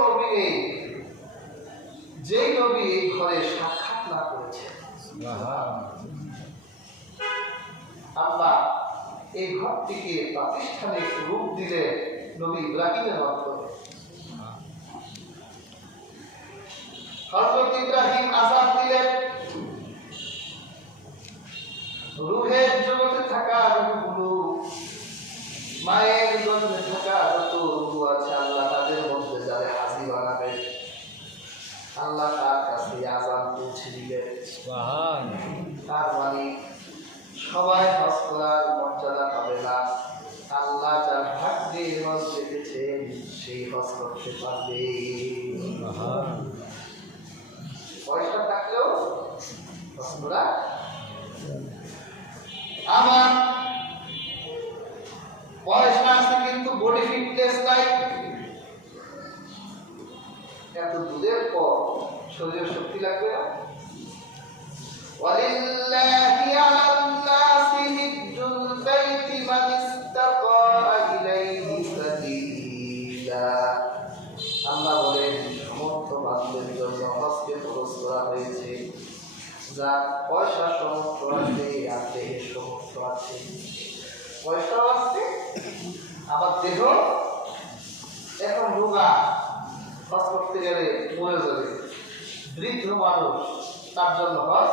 নবী নেই যেই নবী এই ঘরে সাক্ষাৎ না করেছে। আল্লাহ এই ঘরটিকে প্রাতিষ্ঠানিক রূপ দিলে নবী ইব্রাহিমের মাধ্যমে। হযরত ইব্রাহিম আযান দিলেন, রূহের জগতে থাকা রূহগুলো, মায়ের জগতে থাকা যত রূহ আছে আল্লাহ তাদের মধ্যে যারা হাজী বানাবে আল্লাহ তার কাছে আযান পৌঁছে দিলেন। তার মানে সবাই হজ করার মর্যাদা পাবে না, আল্লাহ যার ভাগ্যে হজ রেখেছেন সেই হজ করতে পারবে। পয়সা থাকলেও হজ করা আমার পয়সা আছে কিন্তু বডি ফিটনেস নাই, এত দুধের পর শরীরের শক্তি লাগবে না। ওয়ালিল্লাহি আলান নাসি হিজ্জুল বাইতি মান ইসতাতা ইলাইহি সাবিলা। আল্লাহ বলেন সমস্ত বান্দাদের জন্য হজকে ফরজ করা হয়েছে যার পয়সা সমর্থ আছে আর দেহের সমর্থ আছে। পয়সাও আছে আবার দেহ এখন রোগা, হজ করতে গেলে মরে যাবে, বৃদ্ধ মানুষ তার জন্য হজ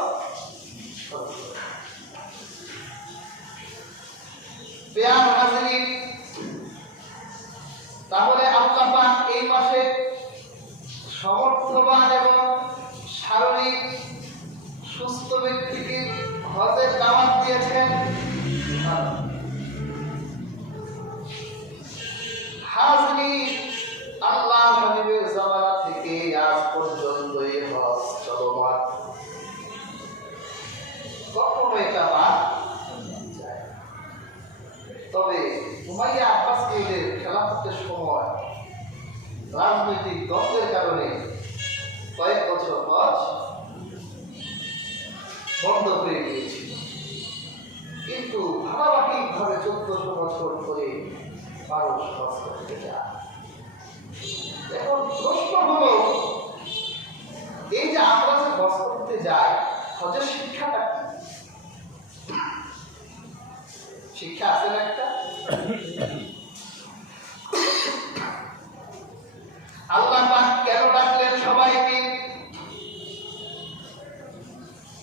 বেয়ার হাজির। তাহলে আল্লাহ পাক এই মাসে সমর্থবান এবং শারীরিক সুস্থ ব্যক্তিকে হজের দাওয়াত দিয়েছেন। হাজির আল্লাহ হাবিবের জামানা থেকে আজ পর্যন্ত এই হজ চলমান, কখনো এটা বাদ যায়। তবে উমাইয়া আব্বাসীদের খেলাফতের সময় রাজনৈতিক দ্বন্দ্বের কারণে কয়েক বছর হজ বন্ধ হয়ে গিয়েছিল, কিন্তু ধারাবাহিকভাবে 1400 বছর ধরে মানুষ হজ করতে যায়। এখন প্রশ্ন হলো, এই যে আমরা যে হজ করতে যাই, হজের শিক্ষাটা কি? শিক্ষা আছে না একটা? আল্লাহ পাক কেন ডাকলেন সবাইকে?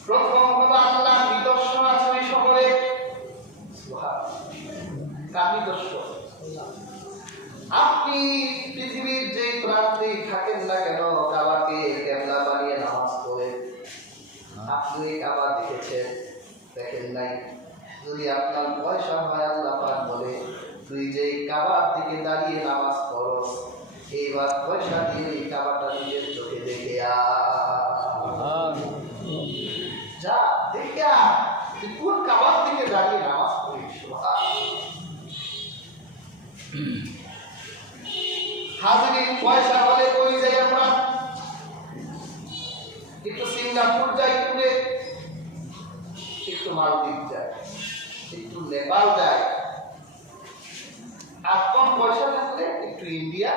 প্রথম হলো আল্লাহ নিদর্শন আছে ওই শহরে। কার নিদর্শন? আপনি পৃথিবীর যে প্রান্তে থাকেন না কেন, কাবাকে কেবলা বানিয়ে নামাজ পড়ে আপনি কাবা দেখেছেন? দেখেন নাই। যদি আপনার পয়সা হয় আল্লাহ পাক বলে তুই যে কাবার দিকে দাঁড়িয়ে নামাজ পড়স, এইবার পয়সা দিয়ে এই কাবাটা নিজের চোখে দেখে যা, দেখে তুই কোন কাবার দিকে দাঁড়িয়ে নামাজ পড়িস। হাজির পয়সা হলে কই যাই আমরা? একটু সিঙ্গাপুর যাই, টুরে একটু মালদ্বীপ যাই, একটু নেপাল যাই, আর কম পয়সা থাকলে একটু ইন্ডিয়া।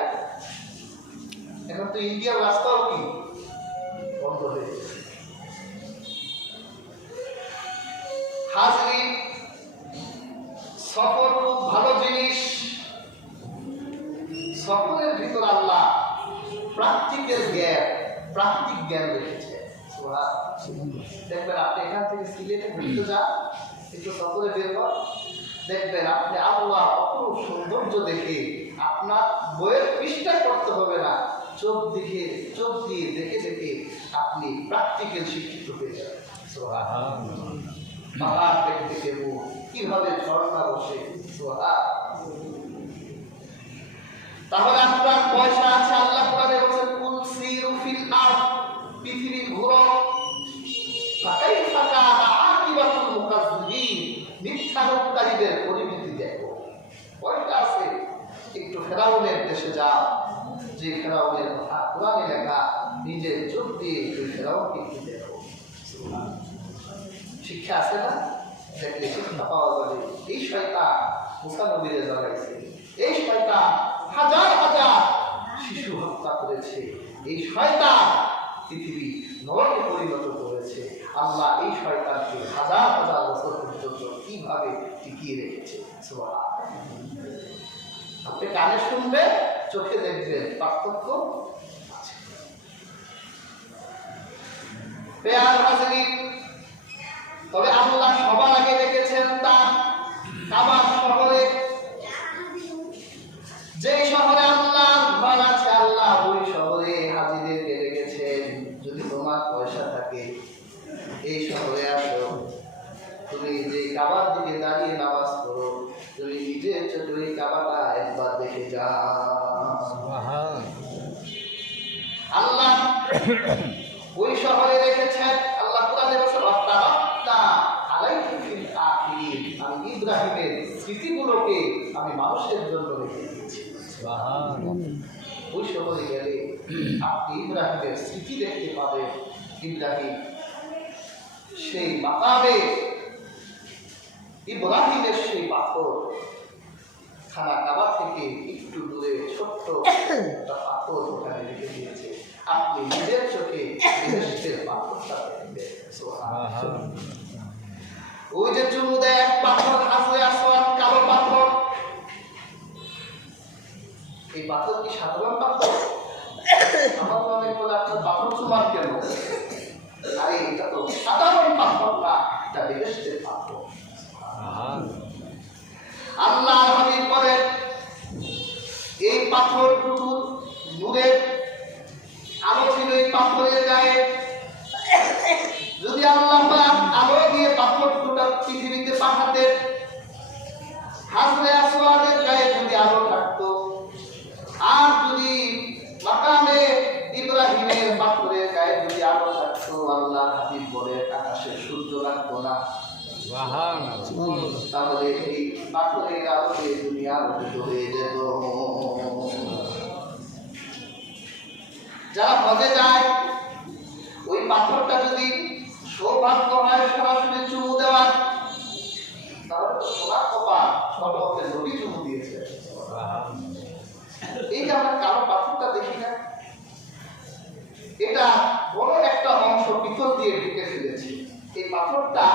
এখন তো ইন্ডিয়ার রাস্তাও কি বন্ধ হয়ে গেছে। হাজির সফর খুব ভালো জিনিস, সফরের ভিতর আল্লাহ প্রাকৃতিক জ্ঞান রেখেছে। দেখবেন আপনি এখান থেকে সিলেটে ঘুরতে যান, একটু সফরে বের হন, দেখবেন আপনি আল্লাহ অপরূপ সৌন্দর্য দেখে আপনার বইয়ের পৃষ্ঠা করতে হবে না, চোখ দিয়ে দেখে দেখে আপনি প্র্যাকটিক্যাল শিক্ষিত হয়ে যাবেন। পাহাড় দেখতে দেবো কিভাবে ঝর্ণা বসে। তাহলে আপনার পয়সা আছে, আল্লাহ কোরআনে বলেছেন কুল সিরু ফিল আরদ, পৃথিবীর ঘুরো, ফাকাইফা কানা আকিবাতুল মুকাজ্জিবিন, মিথ্যারোপকারীদের পরিণতি দেখো। পয়সা আছে, একটু ফেরাউনের দেশে যাও, যে ফেরাউনের কথা কোরআনে লেখা, নিজের চোখ দিয়ে ওই ফেরাউনকে একটু দেখো। শিক্ষা আছে না? দেখলে শিক্ষা পাওয়া যাবে। এই শয়তান মুসা নবীরে জ্বালাইছে, এই শয়তান হাজার হাজার শিশু হত্যা করে করেছে, এই শয়তান পৃথিবী নরকে পরিণত করেছে। আল্লাহ এই শয়তানকে হাজার হাজার বছর পর্যন্ত কিভাবে টিকিয়ে রেখেছে। আপনি কানে শুনবেন, চোখে দেখবেন, পার্থক্য আছে। তবে আল্লাহ সবার আগে রেখেছেন তার কাবা শহরে। যে শহরে আল্লাহ ঘর আছে, আল্লাহ ওই শহরে হাজিদেরকে রেখেছেন। যদি তোমার পয়সা থাকে, এই শহরে আসো, তুমি যে কাবার দিকে দাঁড়িয়ে নামাজ পড়ো, তুমি নিজের চোখে ওই কাবাটা একবার দেখে যাও। আল্লাহ ওই শহরে রেখেছেন। আল্লাহ কোরআনে বলেছেন, "ওয়াত্তারাকনা আলাইহি ফিল আখিরিন", আমি ইব্রাহিমের স্মৃতিগুলোকে আমি মানুষের জন্য রেখে দিয়েছি। ওই শহরে গেলে আপনি ইব্রাহিমের স্মৃতি দেখতে পাবেন। ইব্রাহিম সেই মাকামে ইব্রাহিমের সেই পাথর, খানা কাবা থেকে একটু দূরে ছোট্ট একটা পাথর ওখানে রেখে দিয়েছে। আপনি নিজের চোখে বেহেশতের পাথরটা দেখবেন। ওই যে চুমু দেয় এক পাথর, হাজরে আসওয়াদ, কালো পাথর। এই পাথর কি সাধারণ পাথর? আমার মনে হলো আপনার পাথর চুমার কেন? আরে এটা তো সাধারণ পাথর না, এটা বেহেশতের পাথর। আল্লাহ হাবিব বলেন, এই পাথর দুটোর নূরের আলো ছিল এই পাথরের গায়ে। যদি আল্লাহ পাক আলো দিয়ে পাথর দুটো পৃথিবীতে পাঠাতেন, হাজরে আসওয়াদের গায়ে যদি আলো থাকতো, আর যদি মাকামে ইব্রাহিমের পাথরের গায়ে যদি আলো থাকতো, আল্লাহ হাবিব বলে আকাশে সূর্য লাগতো না। তাহলে এই পাথরের আলোতে দুনিয়া আলোকিত হয়ে যেত। যারা হজে যায়, ওই পাথরটা যদি সৌভাগ্য হয় সরাসরি চুমু দেওয়ার, তাহলে তো সোনার কপাল, সর্বত্র নবী চুমু দিয়েছে। এই যে আমরা কালো পাথরটা দেখি না, এটা বড় একটা অংশ পিতল দিয়ে ঢেকে ফেলেছে। এই পাথরটা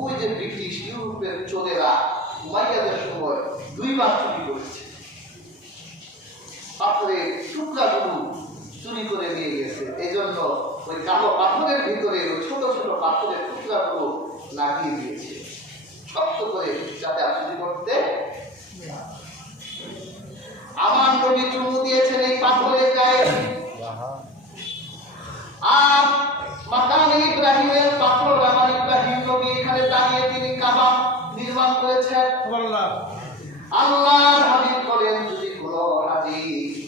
ওই যে ব্রিটিশ ইউরোপের চোরেরা উমাইয়াদের সময় 2 বার চুরি করেছে। পাথরের টুকরাগুলো চুরি করে নিয়ে গেছে। এই জন্য ওই কালো পাথরের ভিতরে ওই ছোট ছোট পাথরের টুকরাগুলো লাগিয়ে দিয়েছে, শক্ত করে, যাতে চুরি করতে। আমার নবী চুমু দিয়েছেন এই পাথরের গায়ে। আর মাকামে ইব্রাহিমের পাথর, আমার ইব্রাহিম নবী এখানে দাঁড়িয়ে তিনি কাবা নির্মাণ করেছেন। আল্লাহর হাবিব বলেন, যদি কোনো হাজী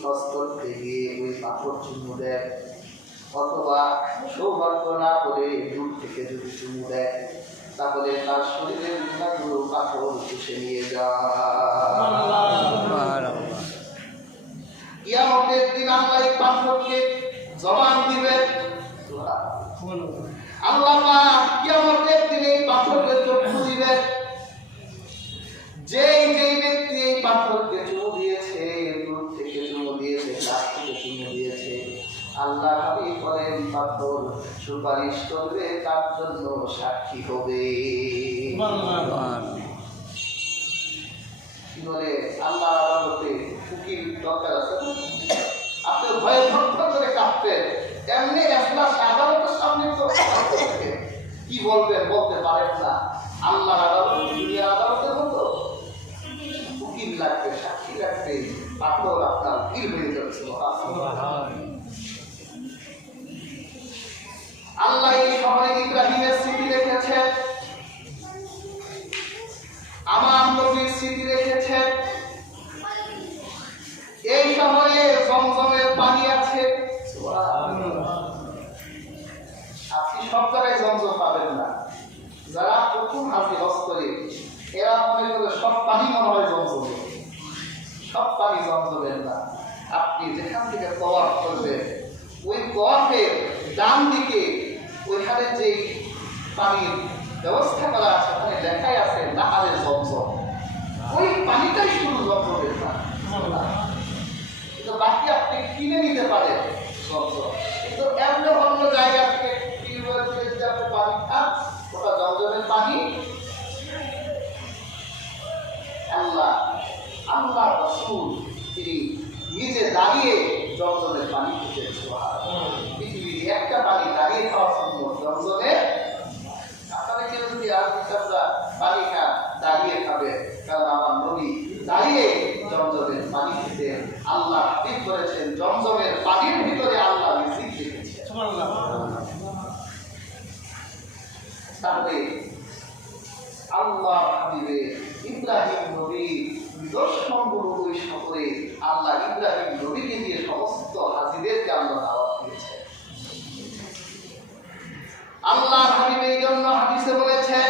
হজ করতে গিয়ে ওই পাথর চুমু দেয়, অথবা সৌভাগ্য না করে দূর থেকে যদি চুমু দেয়, তাহলে তার শরীরের গুণাগুলো পাথর চুষে নিয়ে যায়। কিয়ামতের দিন আল্লাহ এই পাথরকে জবান দিবেন। আল্লাহ পাক কিয়ামতের দিনে এই পাথরকে চক্ষু দিবেন। যেই ব্যক্তি এই পাথরকে চুমু দিয়েছে, দূর থেকে চুমু দিয়েছে, কাছ থেকে চুমু দিয়েছে, আল্লাহ হাবিব বলেন পাথর সুপারিশ করবে, তার জন্য সাক্ষী হবে। কি বলে, আল্লাহর আদালতে উকিল দরকার আছে না? আপনি ভয়ে থরথর করে কাঁপতেন, এমনি এখলাস আদালতের সামনে তো কি বলবেন, বলতে পারেন না। আল্লাহর আদালত দুনিয়ার আদালতের মতো উকিল লাগবে, সাক্ষী লাগবে, পাথর আপনার ভিড় হয়ে যাচ্ছে। আল্লাহ এই শহরে ইব্রাহিমের স্মৃতি রেখেছেন, আমার নবীর স্মৃতি রেখেছেন। এই শহরে জমজমের পানি আছে। আপনি সব জায়গায় জমজম পাবেন না। যারা প্রথম হাজি হজ করে, এরা মনে করে সব পানি মনে হয় জমজমের। সব পানি জমজমের না। আপনি যেখান থেকে তওয়াফ করবেন, ওই তওয়াফের ডান দিকে ওইখানে যে পানির ব্যবস্থা করা আছে, ওখানে লেখাই আছে নাহারে জমজম। ওই পানিটাই শুধু জমজমের না, কিন্তু বাকি জমজমের পানি আল্লাহ আল্লাহ রাসূল তিনি নিজে দাঁড়িয়ে জমজমের পানি খেতেন। পৃথিবীর একটা পানি দাঁড়িয়ে খাওয়া সম্ভব জমজমের। আপনারা কেউ যদি আর পানি খান দাঁড়িয়ে খাবে, কারণ আমার নবী দাঁড়িয়ে জমজমের পানি খেতেন। আল্লাহ হাবিব করেছেন জমজমের পানির ভিতরে আল্লাহ রিজিক রেখেছেন। তাহলে আল্লাহ হাবিবের ইব্রাহিম নবী নিদর্শনগুলো ওই সফরে আল্লাহ ইব্রাহিম নবীকে দিয়ে সমস্ত হাজিদেরকে আল্লাহ দাওয়াত দিয়েছেন। আল্লাহ হাবিব এই জন্য হাদিসে বলেছেন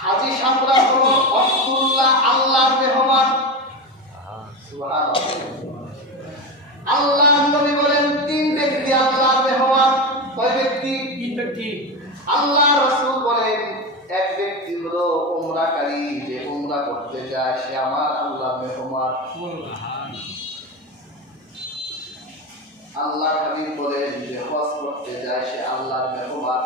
হাজী সামরা হলো আব্দুল্লাহ আল্লাহর মেহমান। সুবহানাল্লাহ। আল্লাহর নবী বলেন তিন ব্যক্তি আল্লাহর মেহমান। কয় ব্যক্তি? তিন ব্যক্তি। আল্লাহ রাসূল বলেন এক ব্যক্তি হলো উমরাকারী, যে উমরা করতে যায় সে আমার আল্লাহর মেহমান। আল্লাহর হাবিব বলেন যে হজ করতে যায় সে আল্লাহর মেহমান।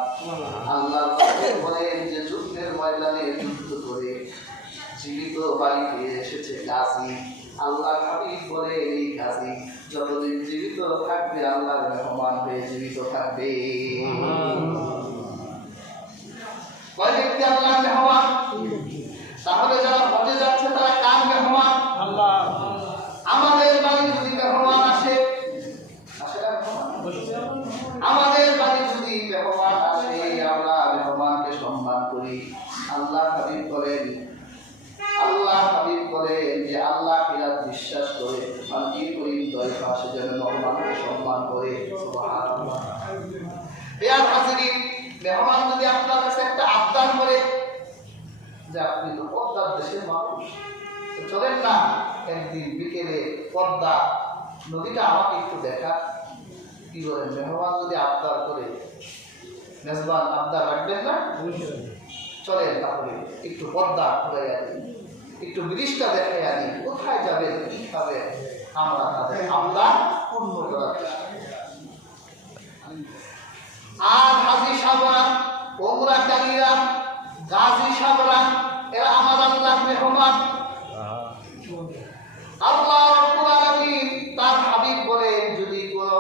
আল্লাহর রাসূল বলেন যে যুদ্ধের ময়দানে যুদ্ধ করে জীবিত বাড়ি ফিরে এসেছে গাজী। আল্লাহর হাবিব বলে এই গাজী যতদিন জীবিত থাকবে আল্লাহর মেহমান হয়ে জীবিত থাকবে। কয় ব্যক্তি আল্লাহর মেহমান? তাহলে যারা হজে যাচ্ছে তারা কার মেহমান? আল্লাহ। আমাদের বাড়ি যদি মেহমান আসে, আমাদের বাড়ি যদি মেহমান আসে আমরা মেহমানকে সম্মান করি। আল্লাহ হাবিব বলেন যে আল্লাহ কিরাত বিশ্বাস করে শান্তি করি দয় পাশে যেন মেহমানকে সম্মান করে। সুবহানাল্লাহ। বিয়ার হাজিরিন, মেহমান যদি আপনার কাছে একটা আবদার করে যে আপনি তো পদ্মার দেশের মানুষ, চলেন না একদিন বিকেলে পদ্মা নদীটা আমাকে একটু দেখা, কি বলেন? মেহমান যদি আবদার করে, মেজবান আবদার রাখবেন না? চলেন তাহলে একটু পদ্মা ঘুরে আনি, একটু ব্রিজটা দেখে আনি, কোথায় যাবেন কি খাবেন, আমরা তাদের আবদার পূর্ণ করার চেষ্টা করি। আর হাজী সাবরা, উমরাকারীরা, গাজী সাবরা এরা আমার আল্লাহর মেহমান। আল্লাহ রাব্বুল আলামিন তার হাবিব বলেন যদি কোনো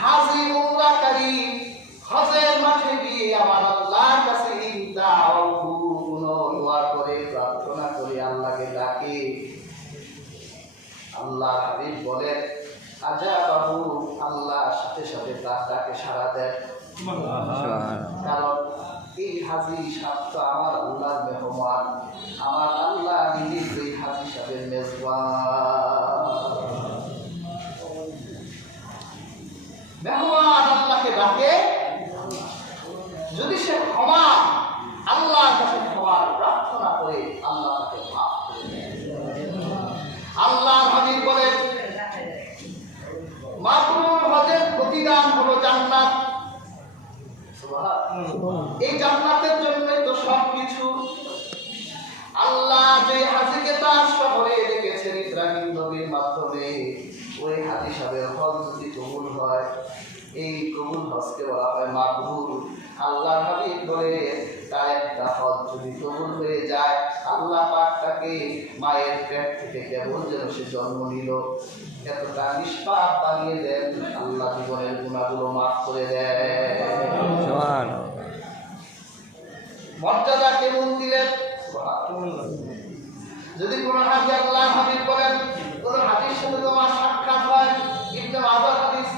হাজী উমরাকারী হজের মাঠে গিয়ে আমার আল্লাহর কাছে কোনো দোয়া করে প্রার্থনা করে আল্লাহকে ডাকে, আল্লাহ হাবিব বলেন আজাবাহু, আল্লাহ সাথে সাথে তার ডাকে সাড়া দেয়। কারণ এই হাজী সাহেব আমার আল্লাহর মেহমান, আমার আল্লাহ নিজে এই হাজী সাহেবের মেজবান। মেহমান আল্লাহকে ডাকে, যদি সে ক্ষমা আল্লাহর কাছে ক্ষমা প্রার্থনা করে আল্লাহ তাকে মাফ করে দেন। আল্লাহর হাবিব বলেন মাবরুর হজের প্রতিদান হলো জান্নাত। এই জান্নাতের জন্যই তো সবকিছু। আল্লাহ যে হাজীকে তার শহরে রেখেছেন ইব্রাহিম নবীর মাধ্যমে, ওই হাজী সাহেবের হজ যদি কবুল হয়, এই কবুল হজকে বলা হয় মাবরুর। আল্লাহ হাবিব বলে তার একটা হজ যদি কবুল হয়ে যায়, আল্লাহ পাক তাকে মায়ের পেট থেকে কেবল যেন সে জন্ম নিল এতটা নিষ্পাপ বানিয়ে দেন, আল্লাহ জীবনের গুনাহগুলো মাফ করে দেন। মর্যাদা কেমন দিলেন! যদি কোন হাজী, আল্লাহ হাবিব বলেন কোন হাজীর সাথে তোমার সাক্ষাৎ হয়, ইবনে মাজাহ হাদিস,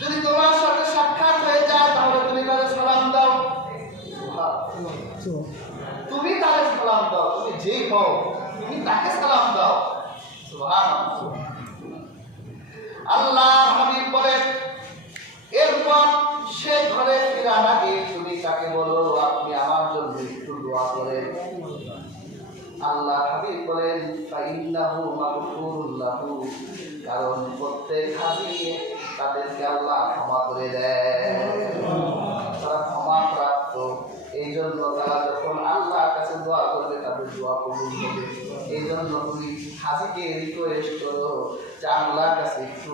যদি তোমার সাথে সাক্ষাৎ হয়ে যায় তাহলে তুমি তাদের সালাম দাও। তুমি তাদের সালাম দাও, তুমি যেই হও তুমি তাকে সালাম দাও। সুবহানাল্লাহ। আল্লাহ হাবিব বলেন এরপর সে ঘরে ফেরার আগে তুমি তাকে বলো আপনি আমার জন্য একটু দোয়া করেন। আল্লাহ হাবিব বলেন ফাইন্নাহু মাগফুরুল লাহু, কারণ প্রত্যেক হাজী তাদেরকে আল্লাহ ক্ষমা করে দেয়, তারা ক্ষমা প্রাপ্ত। এই জন্য তারা যখন আল্লাহর কাছে দোয়া করবে তাদের দোয়া কবুল হবে। এই জন্য তুমি হাজীকে রিকোয়েস্ট করো যে আল্লাহর কাছে